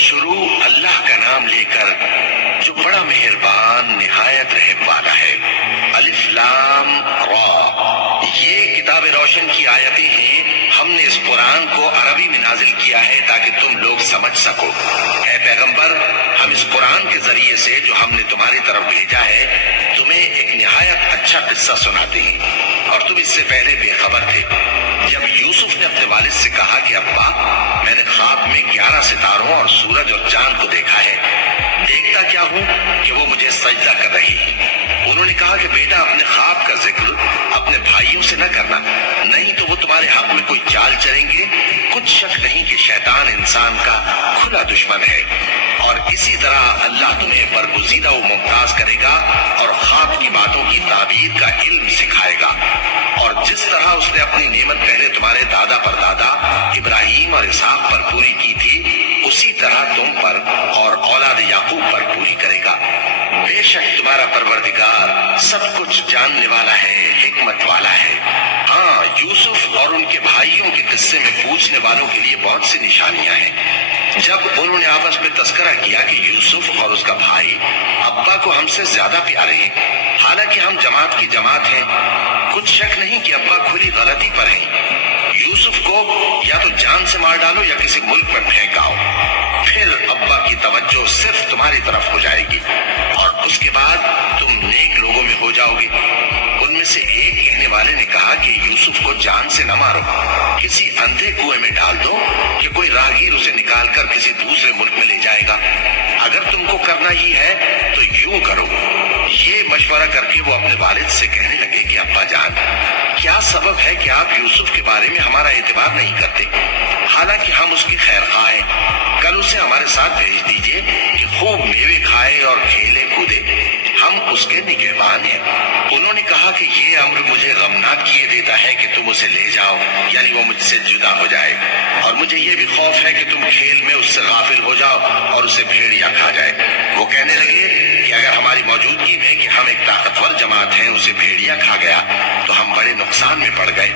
شروع اللہ کا نام لے کر جو بڑا مہربان نہایت رحم والا ہے۔ الف لام را، یہ کتاب روشن کی آیتیں ہیں۔ ہم نے اس قرآن کو عربی میں نازل کیا ہے تاکہ تم لوگ سمجھ سکو۔ اے پیغمبر، ہم اس قرآن کے ذریعے سے جو ہم نے تمہاری طرف بھیجا ہے تمہیں ایک نہایت اچھا قصہ سناتے ہیں، اور تم اس سے پہلے بے خبر تھے۔ جب یوسف نے اپنے والد سے کہا کہ ابا، میں نے خواب میں 11 ستاروں اور سورج اور چاند کو دیکھا ہے، دیکھتا کیا ہوں کہ وہ مجھے سجدہ کر رہی ہیں۔ انہوں نے کہا کہ بیٹا، اپنے خواب کا ذکر اپنے بھائیوں سے نہ کرنا، نہیں تو وہ تمہارے حق میں کوئی چال چلیں گے۔ کچھ شک نہیں کہ شیطان انسان کا کھلا دشمن ہے، اور اسی طرح اللہ تمہیں برگزیدہ و ممتاز کرے گا اور خواب کی باتوں کی تعبیر کا علم سکھائے گا، اور جس طرح اس نے اپنی نعمت پہلے تمہارے دادا پر دادا ابراہیم اور اسحاق پر پوری کی تھی، اسی طرح تم پر اور اولاد یعقوب پر پوری کرے گا۔ بے شک تمہارا پروردگار سب کچھ جاننے والا ہے، حکمت والا ہے۔ ہاں، یوسف اور ان کے بھائیوں کے قصے میں پوچھنے والوں کے لیے بہت سی نشانیاں ہیں۔ جب انہوں نے آپس میں تذکرہ کیا کہ یوسف اور اس کا بھائی ابا کو ہم سے زیادہ پیارے ہیں، حالانکہ ہم جماعت کی جماعت ہیں، کچھ شک نہیں کہ ابا کھلی غلطی پر ہیں۔ یوسف کو یا تو جان سے مار ڈالو یا کسی ملک میں پھینکاؤ، پھر ابا کی توجہ صرف تمہاری طرف ہو جائے گی، اور اس کے بعد تم نیک لوگوں میں ہو جاؤ گے۔ ان میں سے ایک کہنے والے نے کہا کہ یوسف کو جان سے نہ مارو، کسی اندھے کنویں میں ڈال دو کہ کوئی راہگیر اسے نکال کر کسی دوسرے ملک میں لے جائے گا۔ اگر تم کو کرنا ہی ہے تو یوں کرو۔ یہ مشورہ کر کے وہ اپنے والد سے کہنے لگے کہ ابا جان، کیا سبب ہے کہ آپ یوسف کے بارے میں ہمارا اعتبار نہیں کرتے، حالانکہ ہم اس کی خیر خواہ ہیں؟ کل اسے ہمارے ساتھ بھیج دیجئے کہ خوب میوے کھائے اور کھیلے کودے، ہم اس کے نگہبان ہیں۔ انہوں نے کہا کہ یہ امر مجھے غمناک کیے دیتا ہے کہ تم اسے لے جاؤ، یعنی وہ مجھ سے جدا ہو جائے، اور مجھے یہ بھی خوف ہے کہ تم کھیل میں اس سے غافل ہو جاؤ اور اسے بھیڑیا کھا جائے۔ وہ کہنے لگے کہ اگر ہماری موجودگی میں کہ ہم ایک طاقتور جماعت ہیں اسے بھیڑیا کھا گیا تو ہم بڑے نقصان میں پڑ گئے۔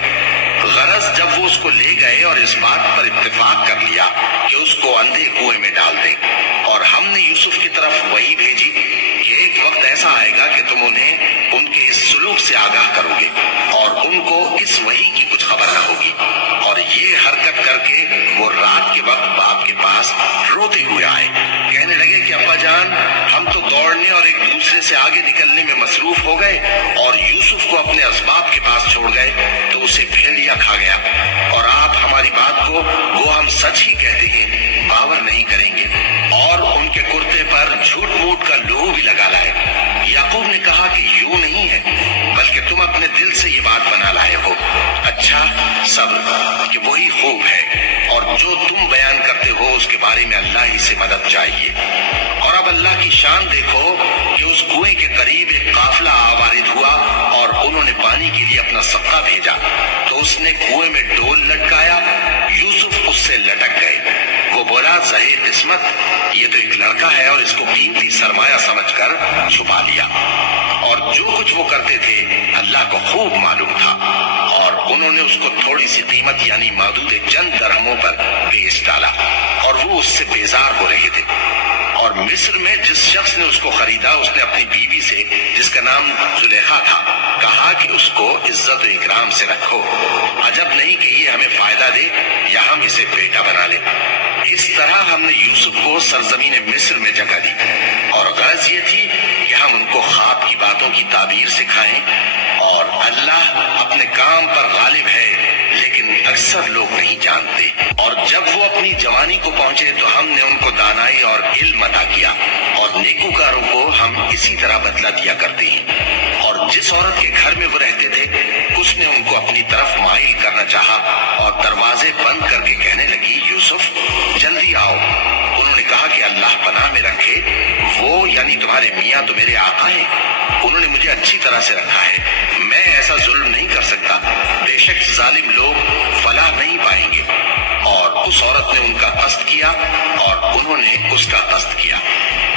غرض جب وہ اس کو لے گئے اور اس بات پر اتفاق کر لیا کہ اس کو اندھے کنویں میں ڈال دیں، اور ہم نے یوسف کی طرف وہی بھیجی کہ ایک وقت ایسا آئے گا کہ تم انہیں ان کے اس سلوک سے آگاہ کرو گے اور ان کو اس وحی کی کچھ خبر نہ ہوگی۔ اور یہ حرکت کر کے وہ رات کے وقت باپ کے پاس روتے ہوئے آئے، کہنے لگے کہ ابا جان، ہم تو دوڑنے اور ایک دوسرے سے آگے نکلنے میں مصروف ہو گئے اور یوسف کو اپنے اسباب کے پاس چھوڑ گئے تو اسے بھیڑیا کھا گیا، اور آپ ہماری بات کو وہ ہم سچ ہی کہتے ہیں باور نہیں کریں گے، اور ان کے کرتے پر جھوٹ موٹ کا لوہو بھی لگا لائے۔ یعقوب نے کہا کہ یوں نہیں ہے، بلکہ تم اپنے دل سے یہ بات بنا لائے ہو۔ اچھا، صبر کہ وہی خوب ہے، اور جو تم بیان کرتے ہو اس کے بارے میں اللہ ہی سے مدد چاہیے۔ اور اب اللہ کی شان دیکھو کہ اس کنویں کے قریب ایک قافلہ وارد ہوا اور انہوں نے پانی کے لیے اپنا سقا بھیجا، تو اس نے کنویں میں ڈول لٹکایا، یوسف اس سے لٹک گئے۔ وہ بولا، صحیح قسمت، یہ تو ایک لڑکا ہے، اور اس کو قیمتی سرمایہ سمجھ کر چھپا لیا۔ اور جو کچھ وہ کرتے تھے اللہ کو خوب معلوم تھا، اور انہوں نے اس کو تھوڑی سی قیمت یعنی معدود چند درہموں پر بیچ ڈالا، اور وہ اس سے بیزار ہو رہے تھے۔ اور مصر میں جس شخص نے اس کو خریدا، اس نے اپنی بیوی سے جس کا نام زلیخا تھا کہا کہ اس کو عزت و اکرام سے رکھو، عجب نہیں کہ یہ ہمیں فائدہ دے یا ہم اسے بیٹا بنا لیں۔ اس طرح ہم نے یوسف کو سرزمین مصر میں جگہ دی، اور غرض یہ تھی کہ ہم ان کو خواب کی باتوں کی تعبیر سکھائیں، اور اللہ اپنے کام پر غالب ہے لیکن اکثر لوگ نہیں جانتے۔ اور جب وہ اپنی جوانی کو پہنچے تو ہم نے ان کو دانائی اور علم عطا کیا، اور نیکوکاروں کو ہم اسی طرح بدلہ دیا کرتے ہیں۔ اور جس عورت کے گھر میں وہ رہتے تھے اس نے ان کو اپنی طرف مائل کرنا چاہا، اور دروازے بند کر کے کہنے لگی، یوسف جلدی آؤ۔ انہوں نے کہا کہ اللہ پناہ میں رکھے، وہ یعنی تمہارے میاں تو میرے آقا ہیں، انہوں نے مجھے اچھی طرح سے رکھا ہے، میں ایسا ظلم نہیں کر سکتا، بے شک ظالم لوگ فلاح نہیں پائیں گے۔ اور اس عورت نے ان کا قصد کیا اور انہوں نے اس کا قصد کیا۔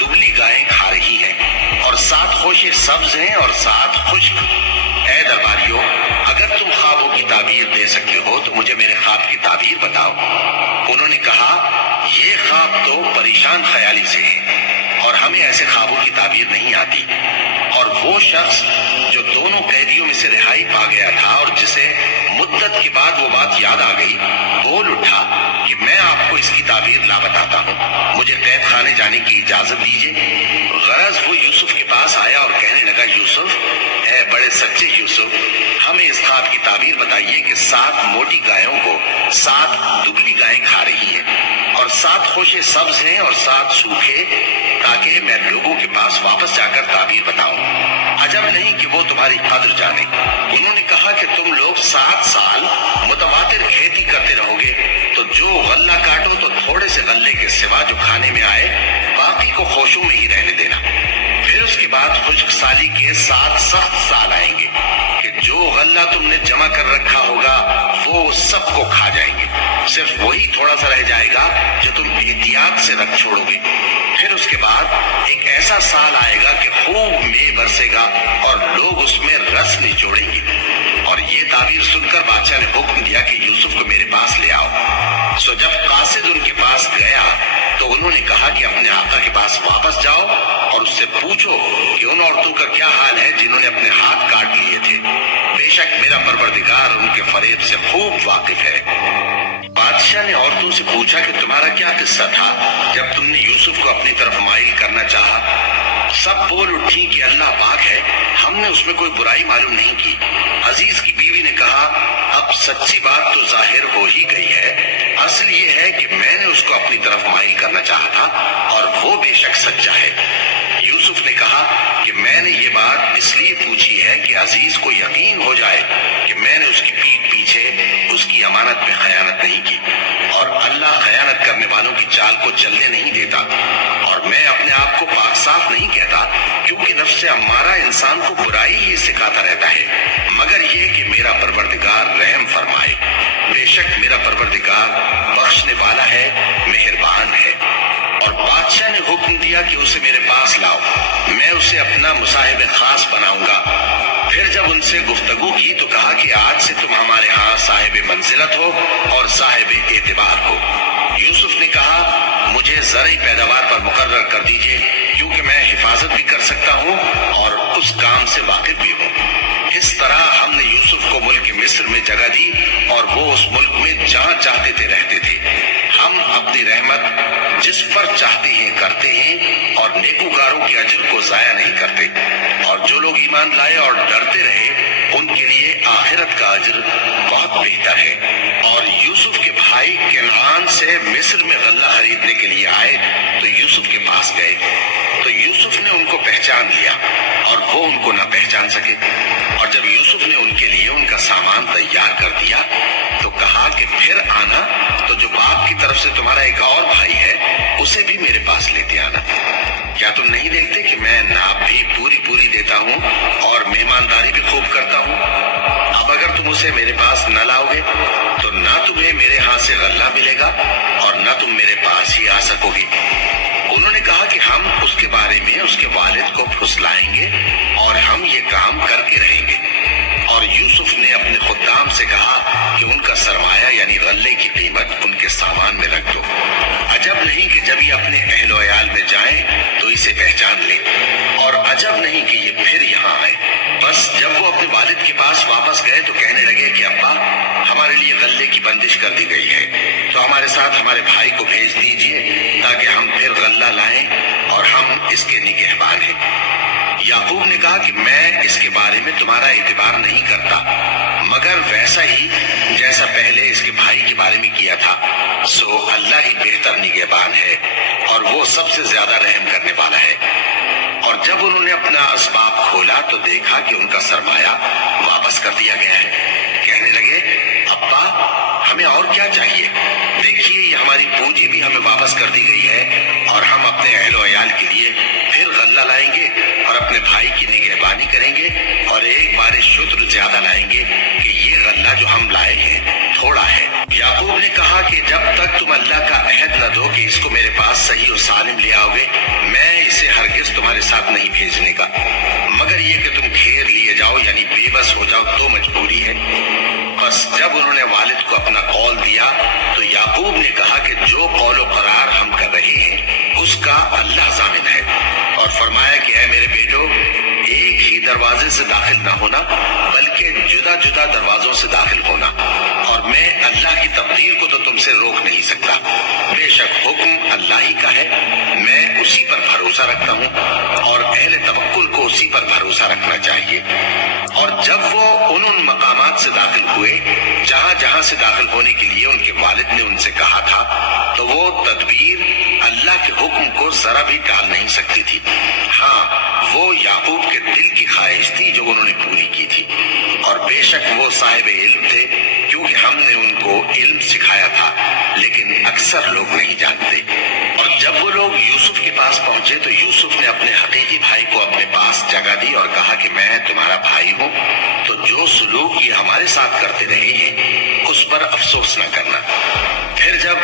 دبلی گائیں کھا رہی ہیں، اور 7 خوشے سبز ہیں اور 7 خشک۔ اے درباریوں، اگر تم خوابوں کی تعبیر دے سکتے ہو تو مجھے میرے خواب کی تعبیر بتاؤ۔ انہوں نے کہا، یہ خواب تو پریشان خیالی سے ہے اور ہمیں ایسے خوابوں کی تعبیر نہیں آتی۔ اور وہ شخص جو دونوں قیدیوں میں سے رہائی پا گیا تھا اور جسے مدت کے بعد وہ بات یاد آ گئی، بول اٹھا کہ میں آپ کو اس کی تعبیر لا بتاتا ہوں، مجھے قید خانے جانے کی اجازت دیجیے۔ غرض وہ یوسف کے پاس آیا اور کہنے لگا، یوسف، اے بڑے سچے یوسف، ہمیں اس خواب کی تعبیر بتائیے کہ 7 موٹی گایوں کو 7 دبلی گائیں کھا رہی ہیں، اور 7 خوشے سبز ہیں اور 7 سوکھے، تاکہ میں لوگوں کے پاس واپس جا کر تعبیر بتاؤں۔ عجب نہیں کہ وہ تمہاری قدر جانے۔ انہوں نے کہا کہ تم لوگ 7 سال متواتر کھیتی کرتے رہو گے، تو جو غلہ کاٹو تو تھوڑے سے غلے کے سوا جو کھانے میں آئے باقی کو خوشوں میں ہی رہنے دینا۔ پھر اس کے بعد خشک سالی کے 7 سخت سال آئیں گے کہ جو غلہ تم نے جمع کر رکھا ہوگا وہ سب کو کھا جائیں گے، صرف وہی تھوڑا سا رہ جائے گا جو تم احتیاط سے رکھ چھوڑو گے۔ پھر اس کے بعد ایک ایسا سال آئے گا کہ خوب مے برسے گا اور لوگ اس میں رس نچوڑیں گے۔ اور یہ تعبیر سن کر بادشاہ نے حکم دیا کہ یوسف کو میرے پاس لے آؤ۔ سو جب قاصد ان کے پاس گیا تو انہوں نے کہا کہ اپنے آقا کے پاس واپس جاؤ اور اس سے پوچھو کہ ان عورتوں کا کیا حال ہے جنہوں نے اپنے ہاتھ کاٹ لیے تھے، بے شک میرا پروردگار ان کے فریب سے خوب واقف ہے۔ بادشاہ نے عورتوں سے پوچھا کہ تمہارا کیا قصہ تھا جب تم نے یوسف کو اپنی طرف مائل کرنا چاہا؟ سب بول اٹھی کہ اللہ پاک ہے، ہم نے اس میں کوئی برائی معلوم نہیں کی۔ عزیز کی بیوی نے کہا، اب سچی بات تو ظاہر ہو ہی گئی ہے، اصل یہ ہے کہ میں نے اس کو اپنی طرف مائل کرنا چاہا تھا اور وہ بے شک سچا ہے۔ یوسف نے کہا کہ میں نے یہ بات اس لیے پوچھی ہے کہ عزیز کو یقین ہو جائے کہ میں نے اس کی پیٹھ پیچھے اس کی امانت میں خیانت نہیں کی، اور اللہ خیانت کرنے والوں کی چال کو چلنے نہیں دیتا۔ اور میں اپنے آپ کو پاک صاف نہیں کہتا، کیونکہ نفس امارہ انسان کو برائی ہی سکھاتا رہتا ہے، مگر یہ کہ میرا پروردگار رحم فرمائے، بے شک میرا پروردگار بخشنے والا ہے، مہربان ہے۔ اور بادشاہ نے حکم دیا کہ اسے میرے پاس لاؤ، میں اسے اپنا مصاحب خاص بناؤں گا۔ پھر جب ان سے گفتگو کی تو کہا کہ آج سے تم ہمارے ہاں صاحب منزلت ہو اور صاحب اعتبار ہو۔ یوسف نے کہا، مجھے زرعی پیداوار پر مقرر کر دیجیے، کیونکہ میں حفاظت بھی کر سکتا ہوں اور اس کام سے واقف بھی ہوں۔ اس طرح ہم نے یوسف کو ملک مصر میں جگہ دی اور وہ اس ملک میں جہاں چاہتے تھے رہتے تھے۔ ہم اپنی رحمت جس پر چاہتے ہیں کرتے ہیں اور نیکوکاروں کے اجر کو ضائع نہیں کرتے، اور جو لوگ ایمان لائے اور ڈرتے رہے ان کے لیے آخرت کا اجر بہت بہتر ہے۔ اور یوسف کے بھائی کنعان سے مصر میں غلہ خریدنے کے لیے آئے تو یوسف کے پاس گئے، تو یوسف نے ان کو پہچان لیا اور وہ ان کو نہ پہچان سکے۔ اور جب یوسف نے ان کے لیے ان کا سامان تیار کر دیا تو کہا کہ پھر آنا تو جو باپ کی طرف سے تمہارا ایک اور بھائی ہے اسے بھی میرے پاس لیتے آنا۔ کیا تم نہیں دیکھتے کہ میں ناپ بھی پوری پوری دیتا ہوں اور مہمانداری بھی خوب کرتا ہوں؟ اب اگر تم اسے میرے پاس نہ لاؤ گے تو نہ تمہیں میرے ہاں سے غلہ ملے گا اور نہ تم میرے پاس ہی آ سکو گے۔ انہوں نے کہا کہ ہم اس کے بارے میں اس کے والد کو پھسلائیں گے اور ہم یہ کام کر کے رہیں گے۔ اور یوسف نے اپنے خدام سے کہا کہ ان کا سرمایہ یعنی غلے کی قیمت ان کے سامان میں رکھ دو۔ عجب نہیں کہ جب یہ اپنے اہل و عیال میں جائیں تو اسے پہچان لے، اور عجب نہیں کہ یہ پھر یہاں آئے۔ بس جب وہ اپنے والد کے پاس واپس گئے تو کہنے لگے کہ ابا، ہمارے لیے غلے کی بندش کر دی گئی ہے، تو ہمارے ساتھ ہمارے بھائی کو بھیج دیجیے تاکہ ہم پھر غلہ لائیں اور ہم اس کے نگہبان ہیں۔ یعقوب نے کہا کہ میں اس کے بارے میں تمہارا اعتبار نہیں کرتا، مگر ویسا ہی جیسا پہلے اس کے بھائی کے بارے میں کیا تھا، سو اللہ ہی بہتر نگہبان ہے اور وہ سب سے زیادہ رحم کرنے والا ہے۔ اور جب انہوں نے اپنا اسباب کھولا تو دیکھا کہ ان کا سرمایہ واپس کر دیا گیا ہے۔ کہنے لگے، ابا ہمیں اور کیا چاہیے؟ دیکھیے یہ ہماری پونجی بھی ہمیں واپس کر دی گئی ہے اور ہم اپنے اہل و عیال کے لیے پھر غلہ لائیں گے اور اپنے بھائی کی نگہبانی کریں گے اور ایک بار شتر زیادہ لائیں گے کہ یہ غلہ جو ہم لائے ہیں تھوڑا ہے۔ یعقوب نے کہا کہا کہ جب تک تم اللہ کا عہد نہ دو کہ اس کو میرے پاس صحیح و سالم لے آؤ گے، میں اسے ہرگز تمہارے ساتھ نہیں بھیجنے کا، مگر یہ کہ تم گھیر لیے جاؤ یعنی بے بس ہو جاؤ تو مجبوری ہے۔ بس جب انہوں نے والد کو اپنا قول دیا تو یعقوب نے کہا کہ جو قول و قرار ہم کر رہے ہیں اس کا اللہ ضامن ہے، اور فرمایا کہ اے میرے بیٹو، ایک ہی دروازے سے داخل نہ ہونا بلکہ جدا جدا دروازوں سے داخل ہونا، اور میں اللہ کی تقدیر کو تو تم سے روک نہیں سکتا، بے شک حکم اللہ ہی کا ہے، میں اسی پر بھروسہ رکھتا ہوں اور اہل توکل کو اسی پر بھروسہ رکھنا چاہیے۔ اور جب وہ ان مقامات سے داخل ہوئے جہاں جہاں سے داخل ہونے کے لیے ان کے والد نے ان سے کہا تھا، تو وہ تدبیر اللہ کے حکم کو ذرا بھی ٹال نہیں سکتی تھی۔ ہاں، وہ یعقوب کے دل کی خواہش تھی جو انہوں نے پوری کی تھی، اور بے شک وہ صاحب علم تھے کیونکہ ہم نے ان کو علم سکھایا تھا، لیکن اکثر لوگ نہیں جانتے۔ اور جب وہ لوگ یوسف کے پاس پہنچے تو یوسف نے اپنے حقیقی بھائی کو اپنے پاس جگہ دی اور کہا کہ میں تمہارا بھائی ہوں، تو جو سلوک یہ ہمارے ساتھ کرتے رہے ہیں اس پر افسوس نہ کرنا۔ پھر جب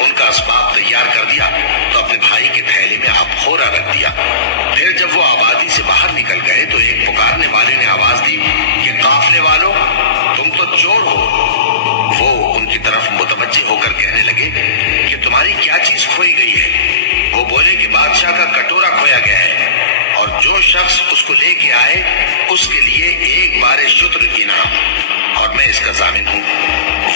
ان کا اسباب تیار کر دیا تو اپنے بھائی کے تھیلے میں آپ خورا رکھ دیا۔ پھر جب وہ آبادی سے باہر نکل گئے تو ایک پکارنے والے نے آواز دی کہ قافلے والوں، تم تو چور ہو۔ وہ ان کی طرف متوجہ ہو کر کہنے لگے کہ تمہاری کیا چیز کھوئی گئی ہے؟ وہ بولے کہ بادشاہ کا کٹورا کھویا گیا ہے، اور جو شخص اس کو لے کے آئے اس کے لیے ایک بار شتر انعام، اور میں اس کا ضامن ہوں۔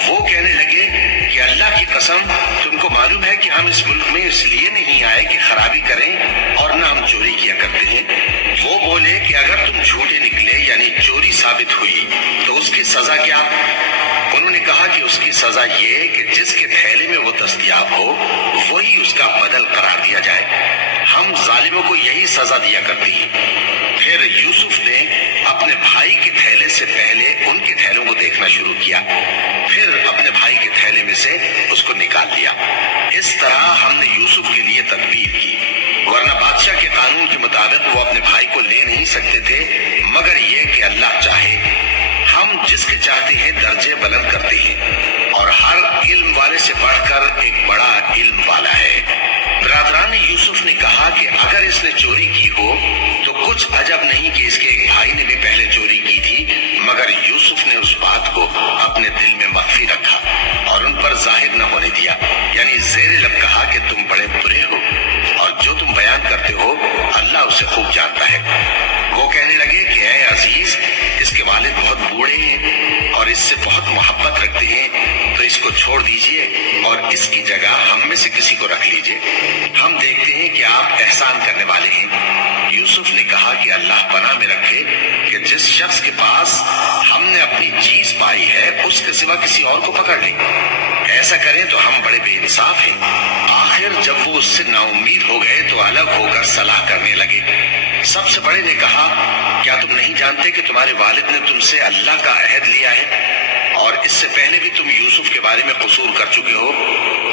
وہ کہنے لگے کہ اللہ کی قسم، تم کو معلوم ہے کہ ہم اس ملک میں اس لیے نہیں آئے کہ خرابی کریں اور نہ ہم چوری کیا کرتے ہیں۔ وہ بولے کہ اگر تم جھوٹے نکلے یعنی چوری ثابت ہوئی تو اس کی سزا کیا؟ انہوں نے کہا کہ اس کی سزا یہ کہ جس کے تھیلے میں وہ دستیاب ہو وہی اس کا بدل قرار دیا جائے، ہم ظالموں کو یہی سزا دیا کرتے ہیں۔ پھر یوسف نے اپنے بھائی کے تھیلے سے پہلے ان کے تھیلوں کو دیکھنا شروع کیا، پھر اپنے بھائی کے تھیلے میں سے اس کو نکال لیا۔ اس طرح ہم نے یوسف کے لیے تدبیر کی، ورنہ بادشاہ کے قانون کے مطابق وہ اپنے بھائی کو لے نہیں سکتے تھے، مگر یہ کہ اللہ چاہے۔ ہم جس کے چاہتے ہیں درجے بلند کرتے ہیں، اور ہر علم والے سے بڑھ کر ایک بڑا علم والا ہے۔ برادران یوسف نے کہا کہ اگر اس نے چوری کی ہو تو کچھ عجب نہیں کہ اس کے ایک بھائی نے بھی پہلے چوری کی تھی، مگر یوسف نے اس بات کو اپنے دل میں مخفی رکھا اور ان پر ظاہر نہ ہونے دیا، یعنی زیر لب کہا کہ تم بڑے برے ہو، اور جو تم بیان کرتے ہو اللہ اسے خوب جانتا ہے۔ وہ کہنے لگے کہ اے عزیز، اس کے والد بہت بوڑھے ہیں اور اس سے بہت محبت رکھتے ہیں، تو اس کو چھوڑ دیجئے اور اس کی جگہ ہم میں سے کسی کو رکھ لیجئے، ہم دیکھتے ہیں کہ آپ احسان کرنے والے ہیں۔ یوسف نے کہا کہ اللہ پناہ میں رکھے کہ جس شخص کے پاس ہم نے اپنی چیز پائی ہے اس کے سوا کسی اور کو پکڑ لیں، ایسا کریں تو ہم بڑے بے انصاف ہیں۔ آخر جب وہ اس سے نا امید ہو گئے تو الگ ہو کر صلاح کرنے لگے۔ سب سے بڑے نے کہا، کیا تم نہیں جانتے کہ تمہارے والد نے تم سے اللہ کا عہد لیا ہے، اور اس سے پہلے بھی تم یوسف کے بارے میں قصور کر چکے ہو؟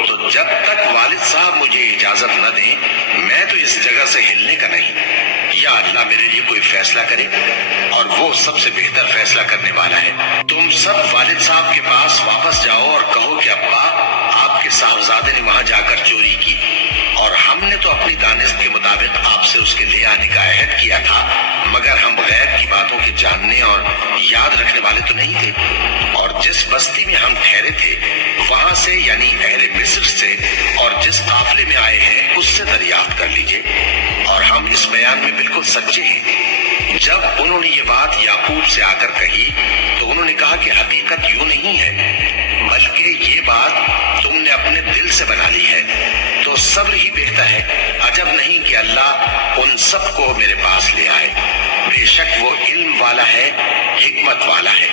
تو جب تک والد صاحب مجھے اجازت نہ دیں میں تو اس جگہ سے ہلنے کا نہیں، یا اللہ میرے لیے کوئی فیصلہ کرے، اور وہ سب سے بہتر فیصلہ کرنے والا ہے۔ تم سب والد صاحب کے پاس واپس جاؤ اور کہو کہ ابا، آپ کے صاحبزادے نے وہاں جا کر چوری کی، اور ہم نے تو اپنی دانست کے مطابق آپ سے اس کے لے آنے کا عہد کیا تھا، مگر ہم غیب کی باتوں کے جاننے اور یاد رکھنے والے تو نہیں تھے، اور جس بستی میں ہم ٹھہرے تھے وہاں سے یعنی اہل مصر سے اور جس قافلے میں آئے ہیں اس سے دریافت کر لیجئے، اور ہم اس بیان میں بالکل سچے ہیں۔ جب انہوں نے یہ بات یعقوب سے آ کر کہی تو انہوں نے کہا کہ حقیقت یوں نہیں ہے، بلکہ یہ بات تم نے اپنے دل سے بنا لی ہے، تو صبر ہی بہتر ہے، عجب نہیں کہ اللہ ان سب کو میرے پاس لے آئے، بے شک وہ علم والا ہے، حکمت والا ہے۔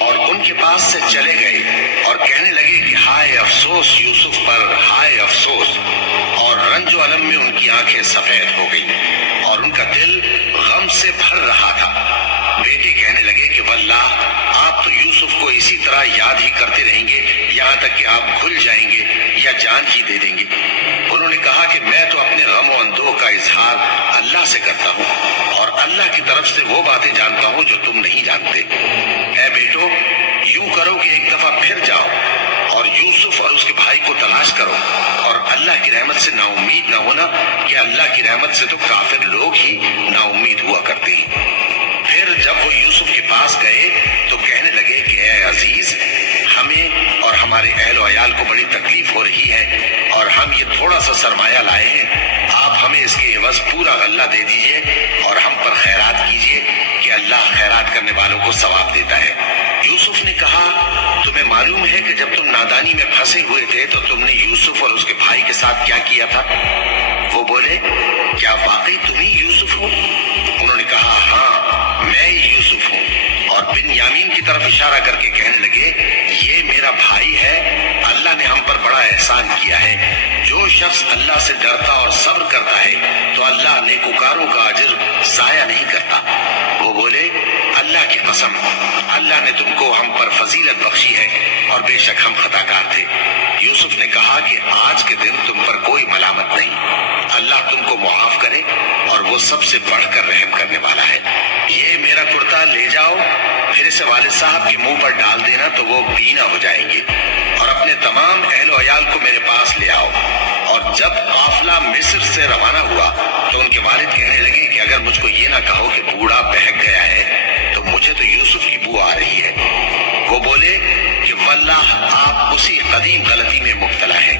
اور ان کے پاس سے چلے گئے اور کہنے لگے کہ ہائے افسوس یوسف پر، ہائے افسوس، اور رنج و الم میں ان کی آنکھیں سفید ہو گئیں اور ان کا دل غم سے بھر رہا تھا۔ بیٹے کہنے لگے کہ واللہ آپ تو یوسف کو اسی طرح یاد ہی کرتے رہیں گے یہاں تک کہ آپ بھول جائیں گے یا جان ہی دے دیں گے۔ انہوں نے کہا کہ میں تو اپنے غم و اندوہ کا اظہار اللہ سے کرتا ہوں، اور اللہ کی طرف سے وہ باتیں جانتا ہوں جو تم نہیں جانتے۔ اے بیٹو، یوں کرو کہ ایک دفعہ پھر جاؤ اور یوسف اور اس کے اللہ کی رحمت سے نا امید نہ ہونا کہ اللہ کی رحمت سے تو کافر لوگ ہی نا امید ہوا کرتے ہیں۔ پھر جب وہ یوسف کے پاس گئے تو کہنے لگے کہ اے عزیز، ہمیں اور ہمارے اہل و عیال کو بڑی تکلیف ہو رہی ہے اور ہم یہ تھوڑا سا سرمایہ لائے ہیں، آپ ہمیں اس کے عوض پورا غلہ دے دیجئے اور ہم پر خیرات کیجئے کہ اللہ خیرات کرنے والوں کو ثواب دیتا ہے۔ یوسف نے کہا، تمہیں معلوم ہے کہ جب تم نادانی میں پھنسے ہوئے تھے تو تم نے یوسف اور اس کے بھائی کے ساتھ کیا کیا تھا؟ وہ بولے، کیا واقعی تم ہی یوسف ہو؟ انہوں نے کہا، ہاں میں ہی یوسف ہوں، اور بن یامین کی طرف اشارہ کر کے کہنے لگے، یہ میرا بھائی ہے، اللہ نے ہم پر بڑا احسان کیا ہے۔ جو شخص اللہ سے ڈرتا اور صبر کرتا ہے تو اللہ نیکوکاروں کا اجر ضائع نہیں کرتا۔ وہ بولے، اللہ کی قسم، اللہ نے تم کو ہم پر فضیلت بخشی ہے اور بے شک ہم خطا کار تھے۔ یوسف نے کہا کہ آج کے دن تم پر کوئی ملامت نہیں، اللہ تم کو معاف کرے اور وہ سب سے بڑھ کر رحم کرنے والا ہے۔ یہ میرا کرتا لے جاؤ، پھر اسے والد صاحب کے منہ پر ڈال دینا تو وہ بینا ہو جائیں گے، اور اپنے تمام اہل و عیال کو میرے پاس لے آؤ۔ اور جب قافلہ مصر سے روانہ ہوا تو ان کے والد کہنے لگے کہ اگر مجھ کو یہ نہ کہو کہ بوڑھا بہک گیا ہے تو مجھے تو یوسف کی بو آ رہی ہے۔ وہ بولے کہ واللہ آپ اسی قدیم غلطی میں مبتلا ہے۔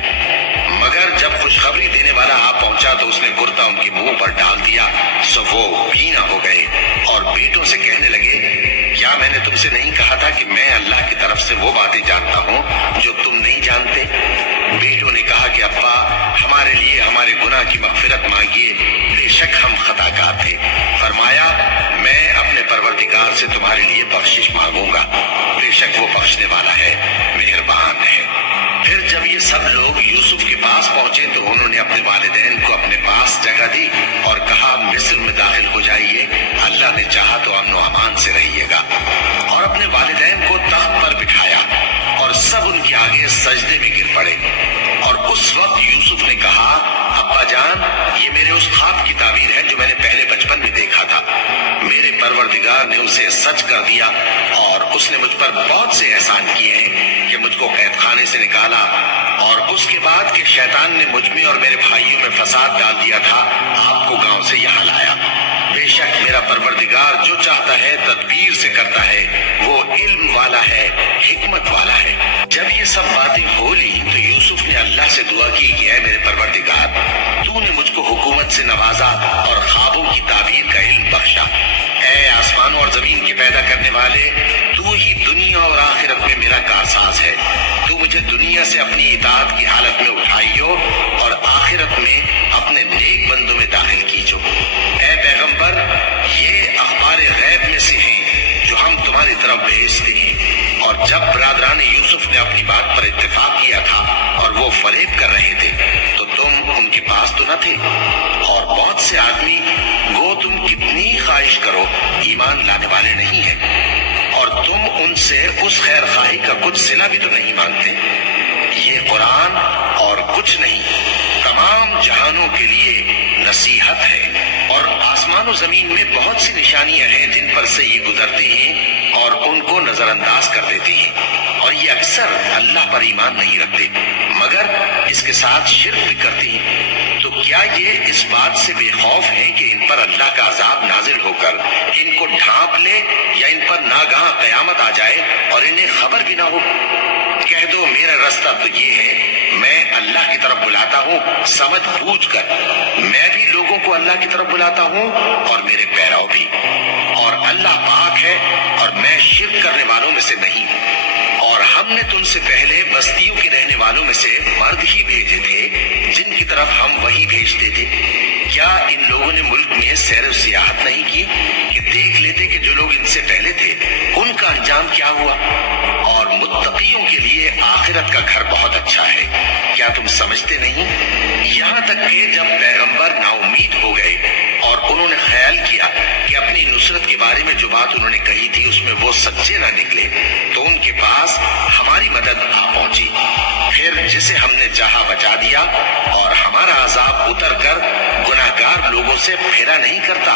مگر جب خوشخبری دینے والا آپ پہنچا تو اس نے کرتا ان کے منہ پر ڈال دیا، سو وہ بینا ہو گئے اور بیٹوں سے کہنے لگے، کیا میں نے تم سے نہیں کہا تھا کہ میں اللہ کی طرف سے وہ باتیں جانتا ہوں جو تم نہیں جانتے؟ بیٹوں نے کہا کہ ابا، ہمارے لیے ہمارے گناہ کی مغفرت مانگیے، بے شک ہم خطا کار تھے۔ فرمایا، میں اپنے پروردگار سے تمہارے لیے بخشش مانگوں گا، بے شک وہ بخشنے والا ہے، مہربان ہے۔ پھر جب یہ سب لوگ یوسف کے پاس پہنچے تو انہوں نے اپنے والدین کو اپنے پاس جگہ دی اور کہا، مصر میں داخل ہو جائیے، اللہ نے چاہا تو امن و امان سے رہیے گا۔ اور اپنے والدین کو تخت پر بٹھایا اور سب ان کے آگے سجدے میں گر پڑے۔ اور اس وقت یوسف نے کہا، ابا جان، یہ میرے اس خواب کی تعبیر ہے جو میں نے پہلے بچپن میں دیکھا تھا۔ میرے پروردگار نے اسے سچ کر دیا اور اس نے مجھ پر بہت سے احسان کیے ہیں کہ مجھ کو قید خانے سے نکالا، اور اس کے بعد کہ شیطان نے مجھ میں اور میرے بھائیوں میں فساد ڈال دیا تھا، آپ کو گاؤں سے یہاں لایا۔ بے شک میرا پروردگار جو چاہتا ہے تدبیر سے کرتا ہے، وہ علم والا ہے، حکمت والا ہے۔ جب یہ سب باتیں ہو لی تو یوسف نے اللہ سے دعا کی کہ اے میرے پروردگار، تو نے مجھ کو حکومت سے نوازا اور خوابوں کی تعبیر کا علم بخشا۔ اے آسمانوں اور زمین کے پیدا کرنے والے، تو ہی دنیا اور آخرت میں میرا کارساز ہے۔ تو مجھے دنیا سے اپنی اطاعت کی حالت میں اٹھائیو اور آخرت میں اپنے نیک بندوں میں داخل کیجو۔ اے پیغمبر، یہ اخبار غیب میں سے ہیں جو ہم تمہاری طرف بھیجتے ہیں۔ اور جب برادران یوسف نے اپنی بات پر اتفاق کیا تھا اور وہ فریب کر رہے تھے تو تم ان کے پاس تو نہ تھے، اور بہت سے آدمی گو تم کتنی خواہش کرو ایمان لانے والے نہیں ہیں، اور تم ان سے اس خیر خواہی کا کچھ صلہ بھی تو نہیں مانگتے۔ یہ قرآن اور کچھ نہیں، تمام جہانوں کے لیے نصیحت ہے، اور آسمان و زمین میں بہت سی نشانیاں ہیں جن پر سے یہ گزرتے ہیں اور ان کو نظر انداز کر دیتے ہیں، اور یہ اکثر اللہ پر ایمان نہیں رکھتے مگر اس کے ساتھ شرک بھی کرتے ہیں۔ تو کیا یہ اس بات سے بے خوف ہیں کہ ان پر اللہ کا عذاب نازل ہو کر ان کو ڈھانپ لے، یا ان پر ناگہاں قیامت آ جائے اور انہیں خبر بھی نہ ہو؟ کہہ دو، میرا راستہ تو یہ ہے، میں اللہ کی طرف بلاتا ہوں سمجھ بوجھ کر، میں بھی لوگوں کو اللہ کی طرف بلاتا ہوں اور میرے پیرو بھی، اور اللہ پاک ہے اور میں شرک کرنے والوں میں سے نہیں ہوں۔ اور ہم نے تم سے پہلے بستیوں کے رہنے والوں میں سے مرد ہی بھیجے تھے جن کی طرف ہم وہی بھیجتے تھے۔ کیا ان لوگوں نے ملک میں سیر و سیاحت نہیں کی کہ دیکھ لیتے کہ جو لوگ ان سے پہلے تھے ان کا انجام کیا ہوا؟ اور متقیوں کے لیے آخرت کا گھر بہت اچھا ہے، کیا تم سمجھتے نہیں؟ یہاں تک کہ جب پیغمبر نا امید ہو گئے اور انہوں نے خیال کیا کہ اپنی نصرت کے بارے میں جو بات انہوں نے کہی تھی اس میں وہ سچے نہ نکلے، تو ان کے پاس ہماری مدد آ پہنچی۔ پھر جسے ہم نے چاہا بچا دیا، اور ہمارا عذاب اتر کر گناہگار لوگوں سے پھیرا نہیں کرتا۔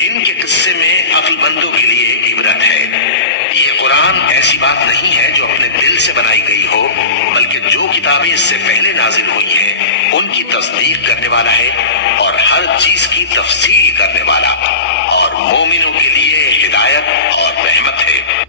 ان کے قصے میں عقل مندوں کے لیے عبرت ہے۔ یہ قرآن ایسی بات نہیں ہے جو اپنے دل سے بنائی گئی ہو، بلکہ جو کتابیں اس سے پہلے نازل ہوئی ہیں ان کی تصدیق کرنے والا ہے اور ہر چیز کی تفصیل کرنے والا، اور مومنوں کے لیے ہدایت اور رحمت ہے۔